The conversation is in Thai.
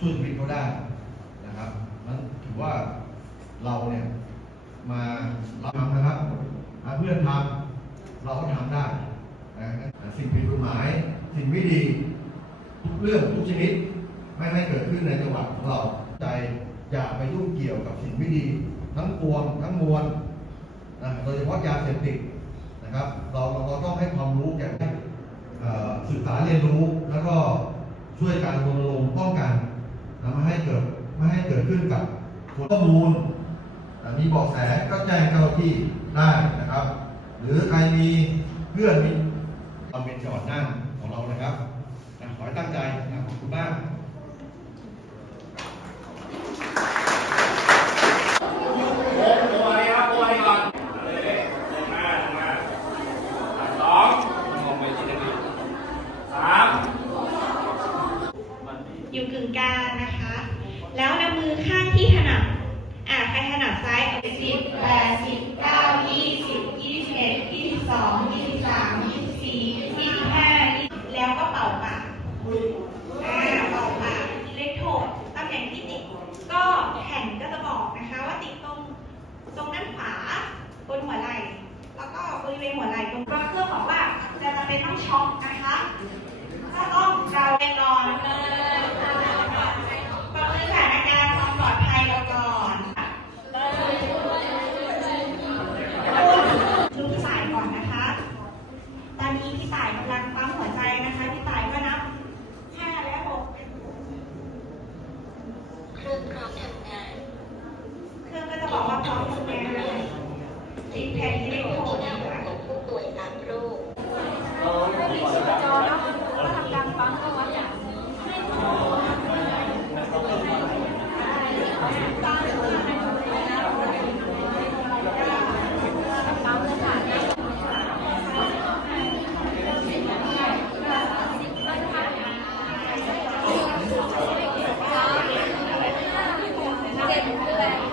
ช่วยชีวิตเขาได้นะครับนั้นถือว่าเราเนี่ยมาเราทำนะครับถ้เพื่อนทำเราก็ทำได้นะสิ่งผิดกฎหมาย สิ่งไม่ดี ทุกเรื่องทุกชนิดไม่ให้เกิดขึ้นในจังหวัดของเราใจอย่าไปยุ่งเกี่ยวกับสิ่งไม่ดี ทั้งปวงทั้งมวลนะโดยเฉพาะยาเสพติดนะครับ เราเราต้องให้ความรู้แก่ศึกษาเรียนรู้แล้วก็ช่วยการรณรงค์ป้องกัน นะไม่ให้เกิดไม่ให้เกิดขึ้นกับคนข้อมูลมีเบาะแสก็แจ้งเจ้าหน้าที่ได้นะครับ หรือใครมีเพื่อนมีควาเป็นจังหวัดน่านของเรา อยู่กึ่งกลางนะคะ แล้วนำมือข้างที่ถนัดอ่าใครถนัดซ้ายสิบแปดสิบเก้ายี่สิบยี่สิบเอ็ดยี่สิบสองยี่สิบสามยี่สิบสี่ยี่สิบห้าแล้วก็เป่าปากอ่าเป่าปากเล็กโทษตำแหน่งที่ติดก็แข่งก็จะบอกนะคะว่าติดตรงตรงด้านขวาบนหัวไหล่แล้วก็บริเวณหัวไหล่ตรงก็เพื่อบอกว่าจะจะเป็นต้องช็อกนะคะ เก่งเรื่อย